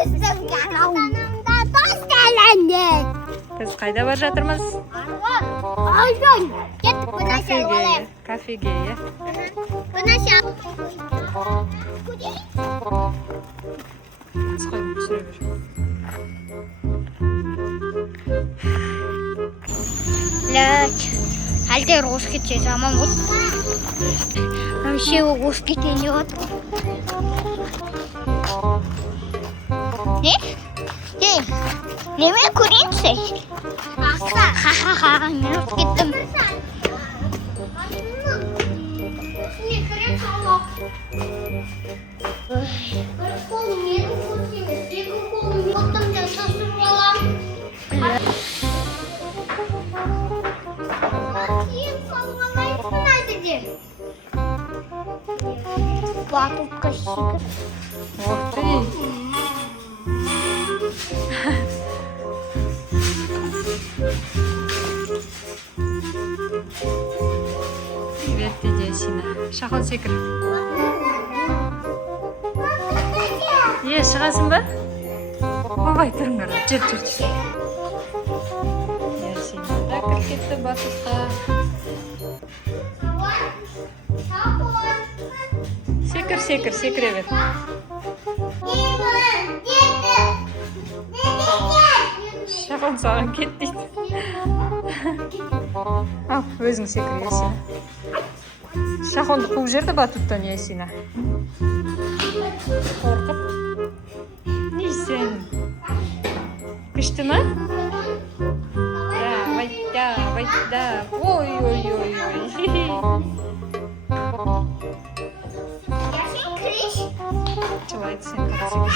Біздің каналымда досталанды. Біз қайда бар жатырмыз? Айжан, кеттік бұна шай олайым. Кафеге, е? Бұна шай. Қысқай, түсіре бер. Ләк, әлде рош кетсе жаман бұд. Вообще рош кеткен де отыр. Ne? Неме көрейінсі? Ха-ха-ха, мен ұтып кеттім. Батутка шикір. Ох ты! Привет, дядя Сина. Шахон секір. Шығасың ба? Ой, тұрыңдар. Жүр. Сина да кіріп кетті батутқа. Секіре бер. Шахон саған кет дейді. Ал, өзің секір, Ясина. Шахонды қуып жерді батуттан, Ясина. Қорқып. Не сен? Күшті ма? Да. Ой. Ясен кіріш? Жылайды сен қатсың.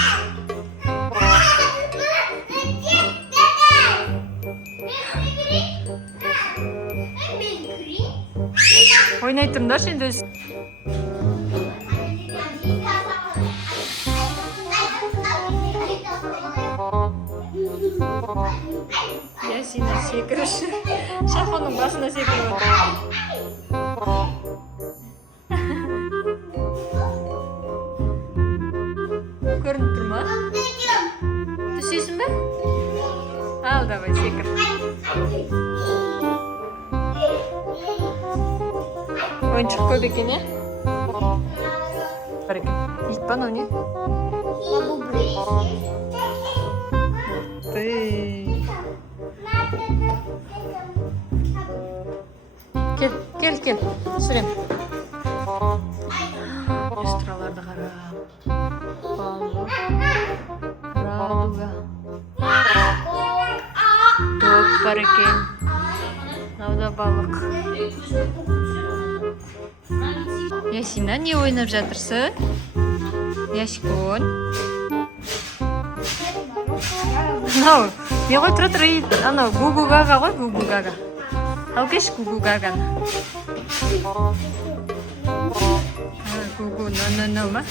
Ойнай тұрыңдар сен дөз. Ясина секіріш. Шахонның басына секіріп отыр. Көрініп тұр ма? Түсесің бе? Ал, давай, секір. Ойыншық көп екен, е? Бар екен. Ит па, мынау не? Ты. Кел. Сүрем. Люстраларды қара. Балу. Радуга. Топ бар екен. Науда балық. Ясина, не ойнап жатырсың? Яшкон. Анау, не ғой тұра ит. Анау, гу-гу-гага ғой, гу-гу-гага. Ал кеш гу-гу-гаганы. Гу-гу, но ма?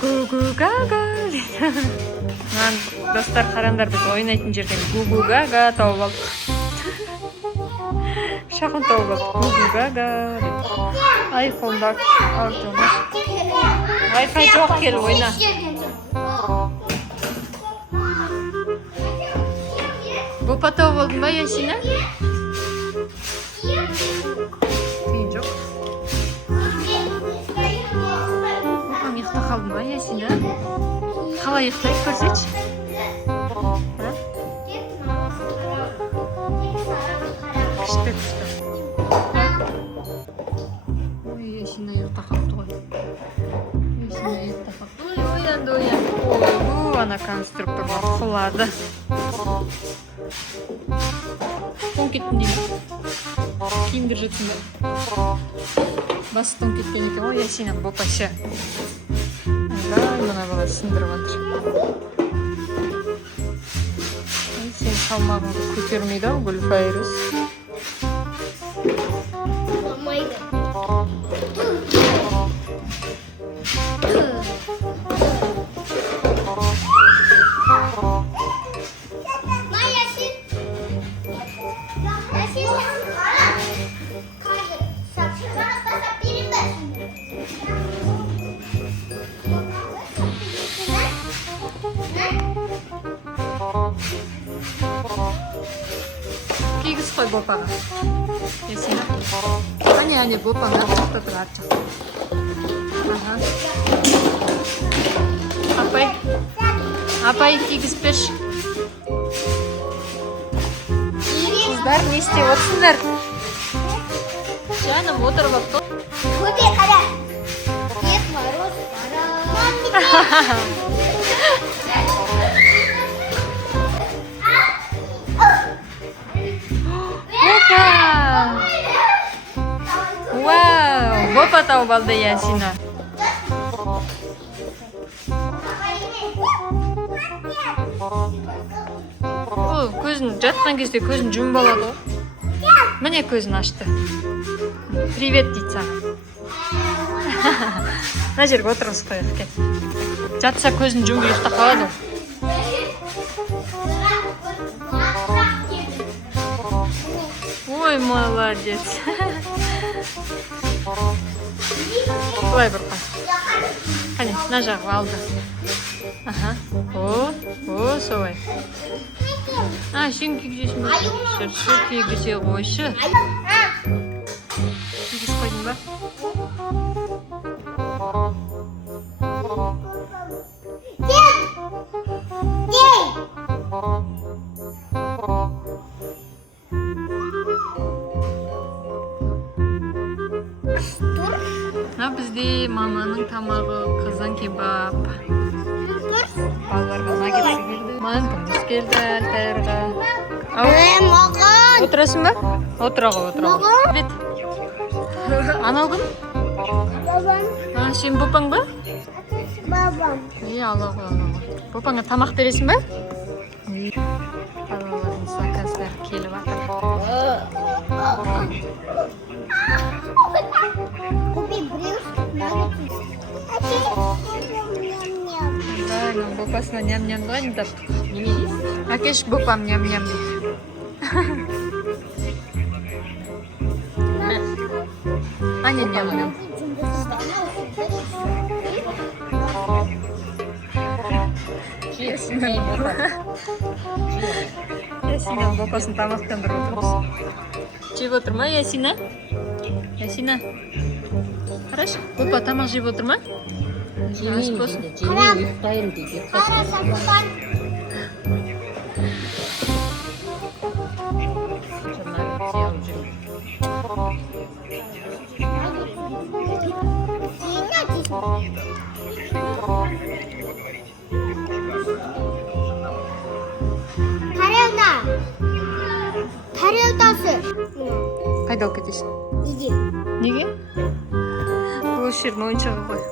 Гу-гу-гага. Достар, қарандар, біз ойнайтын жерден гу-гу-гага тауып алдық. Шахон тауып алдық. Гу-гу-гага. Айфонда алтымыз. Wi-Fi жоқ, кел ойна. Бопа тауып алдың ба, Ясина? Тиын жоқ. Бопам ұйықта қалдың ба, Ясина? Қалай ұйықтайды, көрсетші. Күшті. Ой, Ясина ұйықта қалды ғой. Ой, оянды. Ой, ана конструкторға құлады. Тон кеттін деймін. Киімдер жетсін бе. Басы тон кеткен екен ғой, Ясина бопашы. Ай, мына бала сындырып жатыр. Сен салмағыңды көтермейді ау, Гүлфайрус. ғой бопаға. Есина. Әне, бопаң ар жақта тұр, ар жақта. Апай, тигізіп берші. Қыздар, не істеп отырсыңдар? Жаным, отырып алып. Көбе қара. Дед Мороз бара. Вау, бопа тауып алды Ясина. Ол көзін жатқан кезде көзін жұмып алады ғой. Міне көзін ашты. Привет дейді саған. Мына жерге отырғызып қояйық кет. Жатса көзін жұмып ұйықтап қалады. Ой, молодец. Былай бұрқан. Қане, мына жағы алды. О, солай. Сен кигізесің бе? Шыршы кигізе қойшы. Кигіз қойдың ба? Бізде маманың тамағы қыздан кебап. Балаларға наггетс келді. Мантымыз келді әлтайырға. Маған. Отырасың ба? Отыра ғой. Бет. Анау кім? Бабам. Сен бопаң ба? Бабам. Алла ғой. Бопаңа тамақ бересің ба? Балалардың заказдар келіп жатыр. Бопасына ням-ням ғой деп. Әкеш бопам ням-ням дейді. Әне ням-ням. Ясина бопасын тамақтандырып отырмыз. Жеп отыр ма Ясина? Ясина. Қарашы, бопа тамақ жеп отыр ма? Жемейін ұйықтайын дейді. Тарелдасы. Қайда алып кетесің? Неге? Неге? Бұл жердің ойыншығы ғой.